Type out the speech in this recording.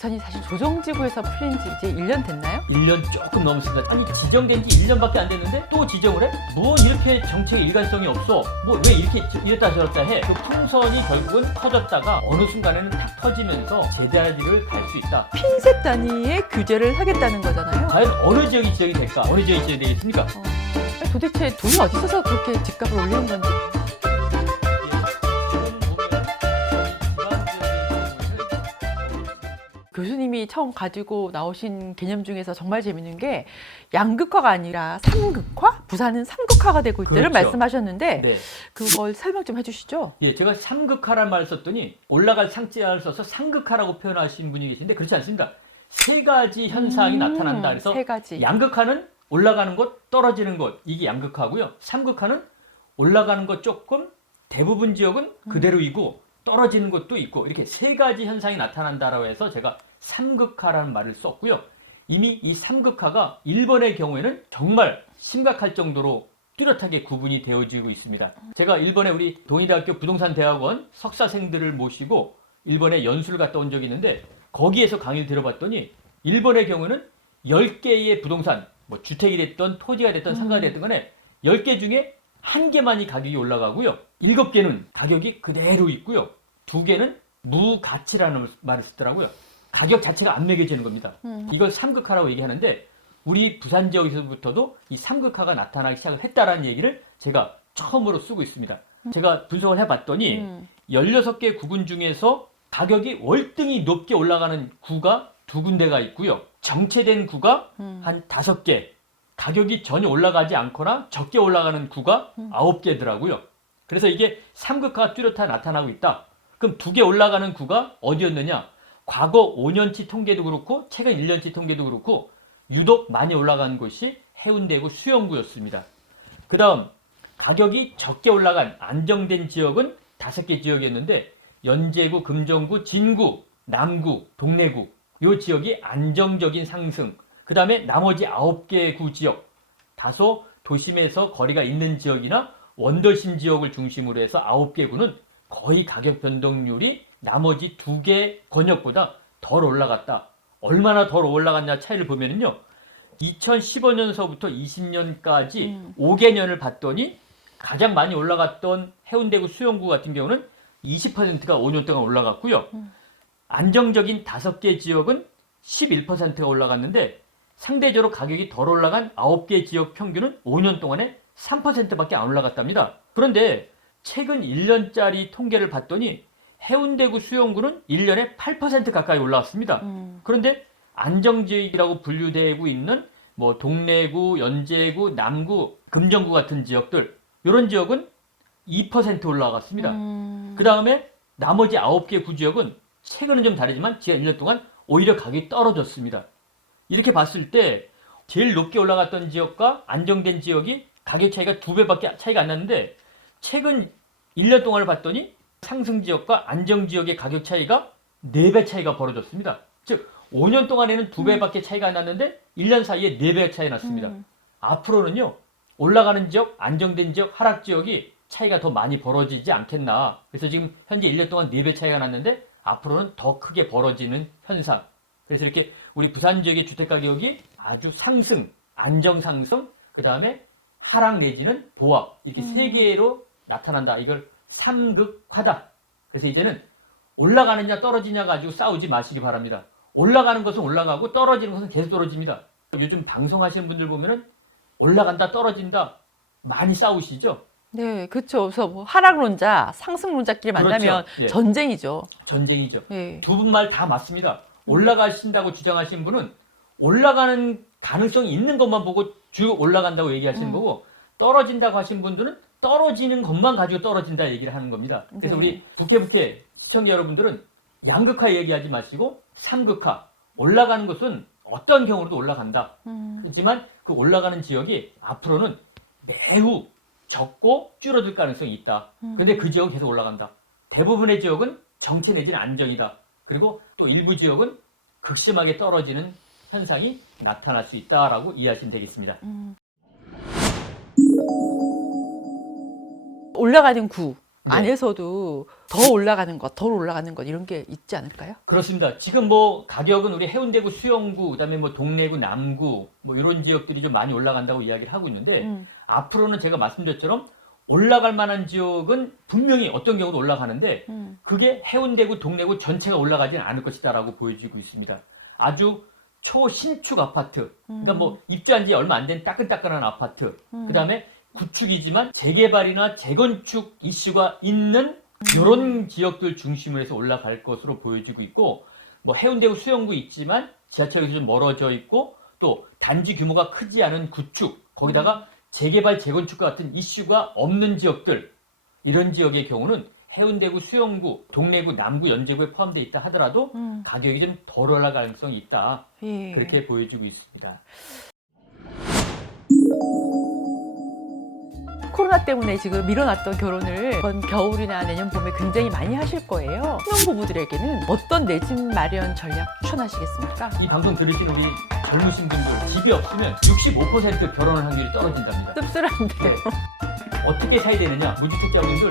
부산이 사실 조정지구에서 풀린 지 이제 1년 됐나요? 1년 조금 넘었습니다. 아니 지정된 지 1년밖에 안 됐는데 또 지정을 해? 뭐 이렇게 정책의 일관성이 없어? 뭐 왜 이렇게 이랬다 저랬다 해? 그 풍선이 결국은 커졌다가 어느 순간에는 탁 터지면서 제자리를 갈 수 있다. 핀셋 단위의 규제를 하겠다는 거잖아요. 과연 어느 지역이 지정이 될까? 어느 지역이 지정이 되겠습니까? 도대체 돈이 어디 있어서 그렇게 집값을 올리는 건지. 교수님이 처음 가지고 나오신 개념 중에서 정말 재밌는 게 양극화가 아니라 삼극화? 부산은 삼극화가 되고 있다를 그렇죠. 말씀하셨는데 네. 그걸 설명 좀 해주시죠. 예, 제가 삼극화라는 말을 썼더니 올라갈 상자를 써서 상극화라고 표현하신 분이 계신데 그렇지 않습니다. 세 가지 현상이 나타난다. 그래서 세 가지. 양극화는 올라가는 곳, 떨어지는 곳, 이게 양극화고요. 삼극화는 올라가는 곳 조금, 대부분 지역은 그대로이고 떨어지는 곳도 있고 이렇게 세 가지 현상이 나타난다라고 해서 제가 삼극화라는 말을 썼고요. 이미 이 삼극화가 일본의 경우에는 정말 심각할 정도로 뚜렷하게 구분이 되어지고 있습니다. 제가 일본에 우리 동의대학교 부동산대학원 석사생들을 모시고 일본에 연수를 갔다 온 적이 있는데 거기에서 강의를 들어봤더니 일본의 경우는 10개의 부동산, 뭐 주택이 됐던 토지가 됐던 상가가 됐던 간에 10개 중에 1개만이 가격이 올라가고요. 7개는 가격이 그대로 있고요. 2개는 무가치라는 말을 쓰더라고요. 가격 자체가 안 매겨지는 겁니다. 이걸 삼극화라고 얘기하는데 우리 부산 지역에서부터도 이 삼극화가 나타나기 시작을 했다라는 얘기를 제가 처음으로 쓰고 있습니다. 제가 분석을 해봤더니 16개 구군 중에서 가격이 월등히 높게 올라가는 구가 2군데가 있고요. 정체된 구가 한 5개, 가격이 전혀 올라가지 않거나 적게 올라가는 구가 9개더라고요. 그래서 이게 삼극화가 뚜렷하게 나타나고 있다. 그럼 2개 올라가는 구가 어디였느냐? 과거 5년치 통계도 그렇고 최근 1년치 통계도 그렇고 유독 많이 올라간 곳이 해운대구 수영구였습니다. 그 다음 가격이 적게 올라간 안정된 지역은 5개 지역이었는데 연제구, 금정구, 진구, 남구, 동래구 이 지역이 안정적인 상승. 그 다음에 나머지 9개 구 지역 다소 도심에서 거리가 있는 지역이나 원도심 지역을 중심으로 해서 9개 구는 거의 가격 변동률이 나머지 2개 권역보다 덜 올라갔다. 얼마나 덜 올라갔냐 차이를 보면은요. 2015년서부터 20년까지 5개년을 봤더니 가장 많이 올라갔던 해운대구 수영구 같은 경우는 20%가 5년 동안 올라갔고요. 안정적인 5개 지역은 11%가 올라갔는데 상대적으로 가격이 덜 올라간 9개 지역 평균은 5년 동안에 3%밖에 안 올라갔답니다. 그런데 최근 1년짜리 통계를 봤더니 해운대구 수영구는 1년에 8% 가까이 올라왔습니다. 그런데 안정지역이라고 분류되고 있는 뭐 동래구, 연제구, 남구, 금정구 같은 지역들 이런 지역은 2% 올라갔습니다. 그 다음에 나머지 9개 구지역은 최근은 좀 다르지만 지난 1년 동안 오히려 가격이 떨어졌습니다. 이렇게 봤을 때 제일 높게 올라갔던 지역과 안정된 지역이 가격 차이가 2배밖에 차이가 안 났는데 최근 1년 동안을 봤더니 상승 지역과 안정 지역의 가격 차이가 4배 차이가 벌어졌습니다. 즉 5년 동안에는 2배밖에 차이가 안 났는데 1년 사이에 4배 차이 났습니다. 앞으로는요. 올라가는 지역, 안정된 지역, 하락 지역이 차이가 더 많이 벌어지지 않겠나. 그래서 지금 현재 1년 동안 4배 차이가 났는데 앞으로는 더 크게 벌어지는 현상. 그래서 이렇게 우리 부산 지역의 주택가격이 아주 상승, 안정 상승, 그 다음에 하락 내지는 보합 이렇게 세 개로 나타난다. 이걸 삼극화다. 그래서 이제는 올라가느냐 떨어지냐 가지고 싸우지 마시기 바랍니다. 올라가는 것은 올라가고 떨어지는 것은 계속 떨어집니다. 요즘 방송하시는 분들 보면은 올라간다 떨어진다 많이 싸우시죠? 네, 그렇죠. 그래서 뭐 하락론자, 상승론자끼리 만나면 그렇죠. 예. 전쟁이죠. 전쟁이죠. 네. 두 분 말 다 맞습니다. 올라가신다고 주장하신 분은 올라가는 가능성이 있는 것만 보고 쭉 올라간다고 얘기하시는 거고 떨어진다고 하신 분들은 떨어지는 것만 가지고 떨어진다 얘기를 하는 겁니다. 그래서 네. 우리 부캐부캐 시청자 여러분들은 양극화 얘기하지 마시고 삼극화 올라가는 것은 어떤 경우로도 올라간다. 하지만 그 올라가는 지역이 앞으로는 매우 적고 줄어들 가능성이 있다. 근데 그 지역은 계속 올라간다. 대부분의 지역은 정체 내지는 안정이다. 그리고 또 일부 지역은 극심하게 떨어지는 현상이 나타날 수 있다라고 이해하시면 되겠습니다. 올라가는 구 네. 안에서도 더 올라가는 것, 더 올라가는 것 이런 게 있지 않을까요? 그렇습니다. 지금 뭐 가격은 우리 해운대구, 수영구, 그다음에 뭐 동래구, 남구 뭐 이런 지역들이 좀 많이 올라간다고 이야기를 하고 있는데 앞으로는 제가 말씀드렸처럼 올라갈 만한 지역은 분명히 어떤 경우도 올라가는데 그게 해운대구, 동래구 전체가 올라가지는 않을 것이다라고 보여지고 있습니다. 아주 초신축 아파트, 그러니까 뭐 입주한 지 얼마 안 된 따끈따끈한 아파트, 그다음에 구축이지만 재개발이나 재건축 이슈가 있는 이런 지역들 중심으로 해서 올라갈 것으로 보여지고 있고, 뭐 해운대구, 수영구 있지만 지하철에서 좀 멀어져 있고 또 단지 규모가 크지 않은 구축, 거기다가 재개발, 재건축과 같은 이슈가 없는 지역들, 이런 지역의 경우는 해운대구, 수영구, 동래구, 남구, 연제구에 포함되어 있다 하더라도 가격이 좀 덜 올라갈 가능성이 있다. 예. 그렇게 보여지고 있습니다. 코로나 때문에 지금 미뤄놨던 결혼을 이번 겨울이나 내년 봄에 굉장히 많이 하실 거예요. 신혼부부들에게는 어떤 내 집 마련 전략 추천하시겠습니까? 이 방송 들으신 우리 젊으신 분들 집이 없으면 65% 결혼할 확률이 떨어진답니다. 씁쓸한데요. 어떻게 사야 되느냐? 무주택자분들